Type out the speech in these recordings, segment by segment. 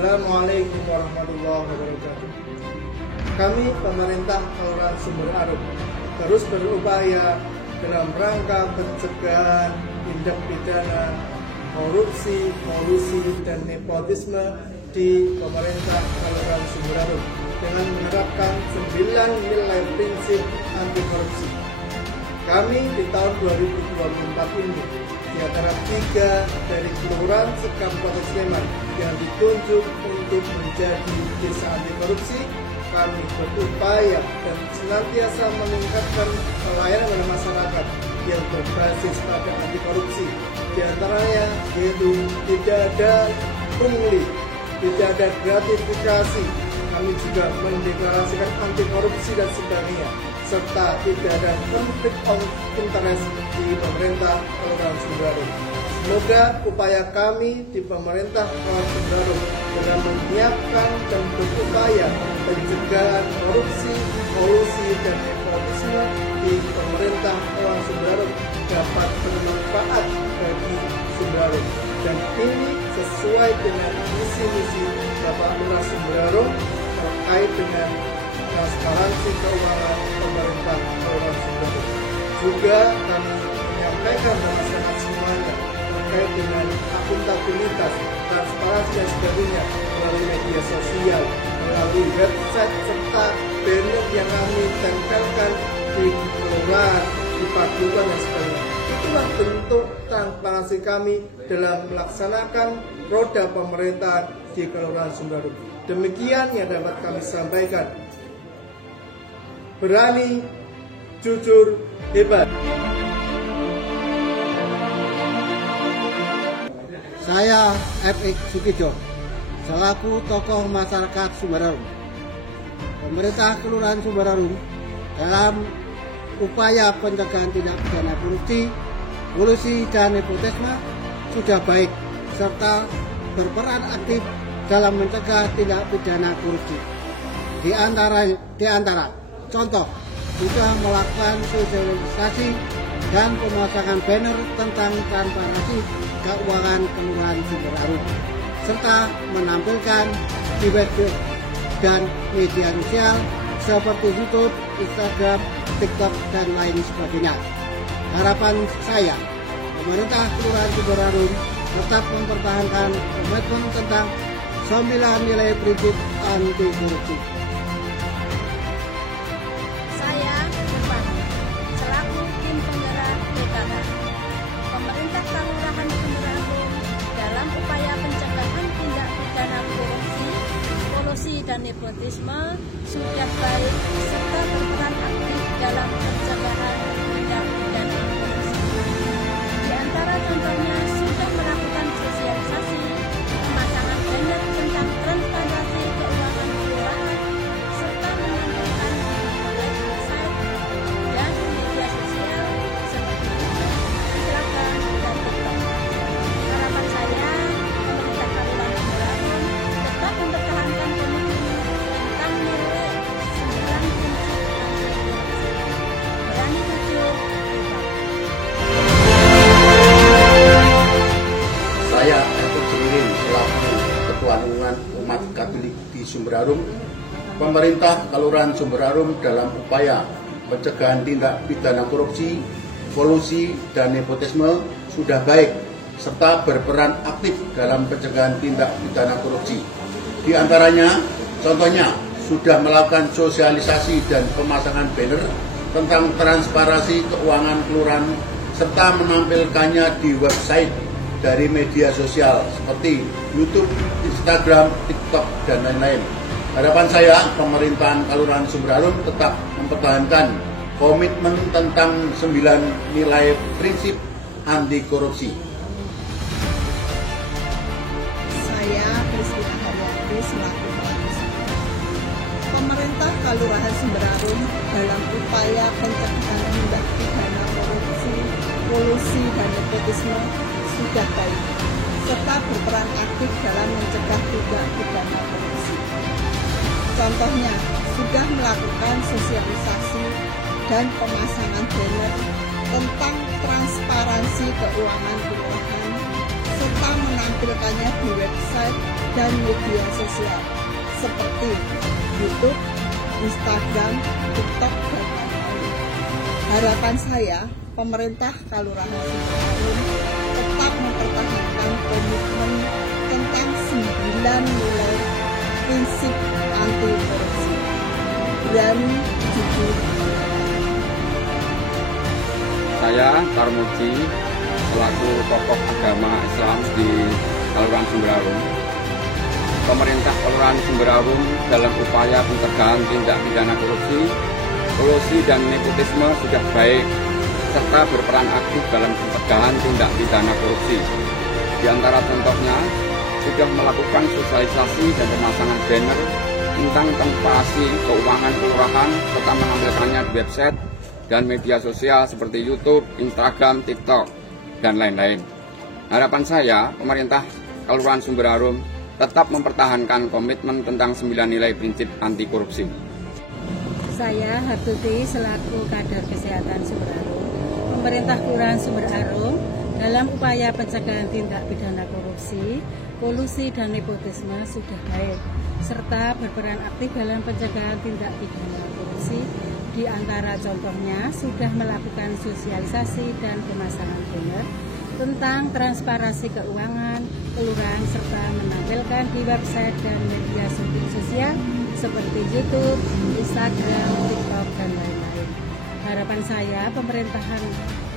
Assalamualaikum warahmatullahi wabarakatuh. Kami pemerintah Kelurahan Sumber Arum terus berupaya dalam rangka pencegahan tindak pidana korupsi, kolusi, dan nepotisme di pemerintah Kelurahan Sumber Arum dengan menerapkan 9 nilai prinsip anti korupsi. Kami di tahun 2024 ini di antara 3 dari Kelurahan Sekabupaten Sleman yang ditunjuk untuk menjadi desa anti korupsi, kami berupaya dan senantiasa meningkatkan pelayanan kepada masyarakat yang berbasis pada anti korupsi. Di antaranya yaitu tidak ada pungli, tidak ada gratifikasi. Kami juga mendeklarasikan anti korupsi dan sebagainya, serta tidak ada konflik of interest di pemerintah Kelurahan Sumber Arum. Semoga upaya kami di pemerintah Kelurahan Sumber Arum dalam menyiapkan dan berupaya pencegahan korupsi, kolusi, dan nepotisme di pemerintah Kelurahan Sumber Arum dapat bermanfaat bagi Sumber Arum. Dan ini sesuai dengan visi-misi Bapak Lurah Sumber Arum terkait dengan transparansi keuangan pemerintah Kelurahan Sumber Arum. Juga kami menyampaikan kepada masyarakat semuanya terkait dengan akuntabilitas, transparansi dan sebagainya melalui media sosial, melalui website serta banner yang kami tempelkan di kelurahan, di paduan dan sebagainya. Itulah bentuk transparansi kami dalam melaksanakan roda pemerintahan di Kelurahan Sumber Arum. Demikian yang dapat kami sampaikan. Berani, jujur, hebat. Saya F.X. Sukijo, selaku tokoh masyarakat Sumber Arum. Pemerintah Kelurahan Sumber Arum dalam upaya pencegahan tindak pidana korupsi, kolusi, dan nepotisme sudah baik serta berperan aktif dalam mencegah tindak pidana korupsi. Di antara contoh, sudah melakukan sosialisasi dan pemasangan banner tentang transparansi keuangan Kelurahan Sumber Arum, serta menampilkan di web dan media sosial seperti YouTube, Instagram, TikTok, dan lain sebagainya. Harapan saya, pemerintah Kelurahan Sumber Arum tetap mempertahankan komitmen tentang 9 nilai prinsip anti korupsi. Saya Irfan, selaku tim penggerak PKK. Pemerintah Kelurahan Sumber Arum dalam upaya pencegahan tindak pidana korupsi, kolusi, dan nepotisme sudah baik serta berperan aktif dalam pencegahan tindak pidana korupsi. Di antara contohnya sudah melakukan sosialisasi, pemasangan banner tentang transparansi keuangan kelurahan, serta menampilkan di website dan media sosial seperti YouTube, Instagram, dan TikTok. Harapan saya, pemerintah Kelurahan Sumber Arum tetap mempertahankan komitmen tentang nilai 9 prinsip anti korupsi. Berani, jujur, hebat. Saya F.X. Sukijo selaku Ketua Lingkungan Umat Katolik di Sumber Arum. Pemerintah Kelurahan Sumber Arum dalam upaya pencegahan tindak pidana korupsi, kolusi, dan nepotisme sudah baik serta berperan aktif dalam pencegahan tindak pidana korupsi. Di antaranya, contohnya sudah melakukan sosialisasi dan pemasangan banner tentang transparansi keuangan kelurahan serta menampilkannya di website dari media sosial seperti YouTube, Instagram, TikTok, dan lain-lain. Harapan saya, pemerintahan Kelurahan Sumber Arum tetap mempertahankan komitmen tentang 9 nilai prinsip anti korupsi. Saya Kristina Haryati selaku pelaku. Pemerintah Kelurahan Sumber Arum dalam upaya pencegahan tindak pidana korupsi, kolusi, dan nepotisme sudah baik serta berperan aktif dalam mencegah tindak pidana korupsi. Contohnya, sudah melakukan sosialisasi dan pemasangan banner tentang transparansi keuangan kelurahan serta menampilkannya di website dan media sosial seperti YouTube, Instagram, TikTok, dan lain-lain. Harapan saya, pemerintah Kelurahan Sumber tetap mempertahankan komitmen tentang 9 nilai prinsip anti korupsi, berani, jujur. Saya Tarmuji, selaku tokoh agama Islam di Kelurahan Sumberarum. Pemerintah Kelurahan Sumberarum dalam upaya pencegahan tindak pidana korupsi, kolusi dan nepotisme sudah baik, serta berperan aktif dalam pencegahan tindak pidana korupsi. Di antara contohnya, sudah melakukan sosialisasi dan pemasangan banner tentang transparansi keuangan kelurahan, serta menampilkannya di website dan media sosial seperti YouTube, Instagram, TikTok, dan lain-lain. Harapan saya, pemerintah Kelurahan Sumberarum tetap mempertahankan komitmen tentang 9 nilai prinsip anti korupsi. Saya Hartuti selaku kader kesehatan Sumberarum. Pemerintah Kelurahan Sumberarum dalam upaya pencegahan tindak pidana korupsi, kolusi dan nepotisme sudah baik, serta berperan aktif dalam pencegahan tindak pidana korupsi. Di antara contohnya sudah melakukan sosialisasi dan pemasangan banner tentang transparansi keuangan kelurahan, serta menampilkan di website dan media sosial seperti YouTube, Instagram, TikTok, dan lain-lain. Harapan saya, pemerintahan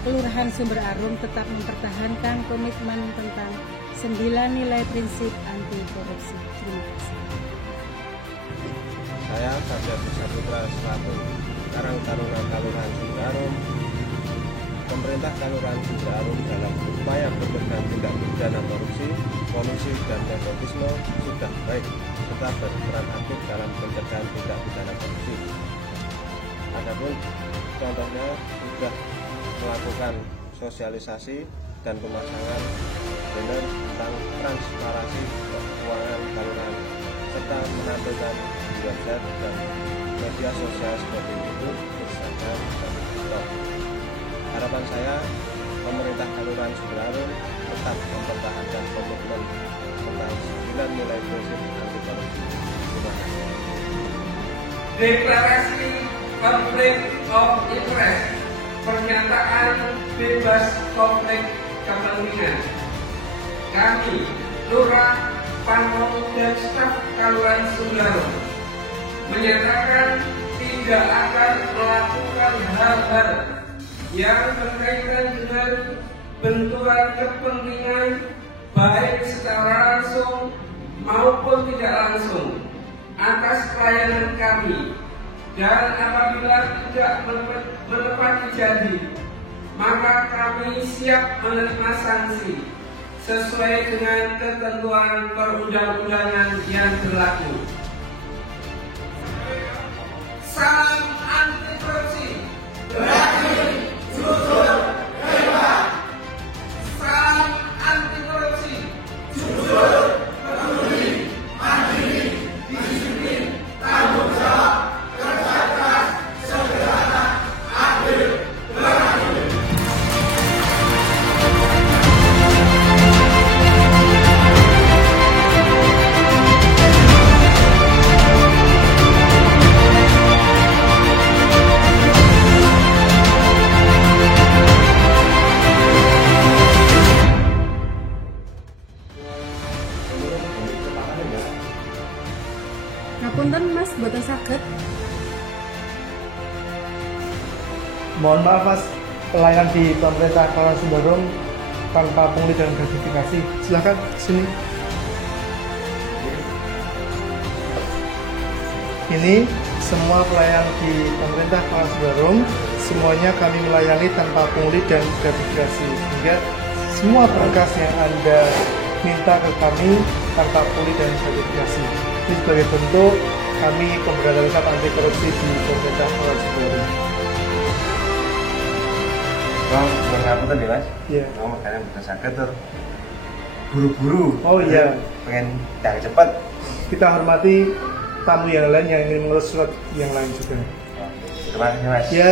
Kelurahan Sumberarum tetap mempertahankan komitmen tentang 9 nilai prinsip anti korupsi. Terima kasih. Saya Sabda Putra selaku Karang Taruna Kelurahan Sumberarum. Pemerintah Kelurahan Sumberarum dalam upaya pencegahan tindak pidana korupsi, kolusi dan nepotisme sudah baik, serta berperan aktif dalam pencegahan tindak pidana korupsi. Adapun contohnya sudah melakukan sosialisasi dan pemasangan banner tentang transparansi keuangan kelurahan, serta menampilkan di website dan media sosial seperti YouTube, Instagram, dan TikTok. Harapan saya, pemerintah Kelurahan Sumberarum tetap mempertahankan komitmen tentang 9 nilai prinsip anti korupsi. Terima kasih. Deklarasi konflik of interest, pernyataan bebas konflik kepentingan. Kami, Lurah, Pamong, dan staf Kelurahan Sumberarum menyatakan tidak akan melakukan hal-hal yang berkaitan dengan benturan kepentingan baik secara langsung maupun tidak langsung atas pelayanan kami, dan apabila tidak menepati janji, maka kami siap menerima sanksi sesuai dengan ketentuan perundang-undangan yang berlaku. Salam anti korupsi. Berani, jujur, hebat. Salam anti korupsi. Jujur, peduli, mandiri, disiplin, tanggung jawab, kerja keras, sederhana, adil, berani. Ngapunten Mas, boten saged. Mohon maaf Mas, pelayanan di pemerintah Kelurahan Sumberarum tanpa pungli dan gratifikasi. Silakan sini. Ini semua pelayan di pemerintah Kelurahan Sumberarum, semuanya kami melayani tanpa pungli dan gratifikasi, sehingga semua berkas yang Anda minta ke kami tanpa pungli dan gratifikasi. Ini sebagai bentuk kami pemberantasan anti korupsi di pemerintah Kelurahan Sumberarum. Bang, ngapunten ya Mas. Iya. Kamu kadang bisa sakit tuh. Buru-buru. Oh iya. Pengen yang cepat. Kita hormati tamu yang lain yang ingin mengurus surat yang lain juga. Terima kasih Mas. Ya.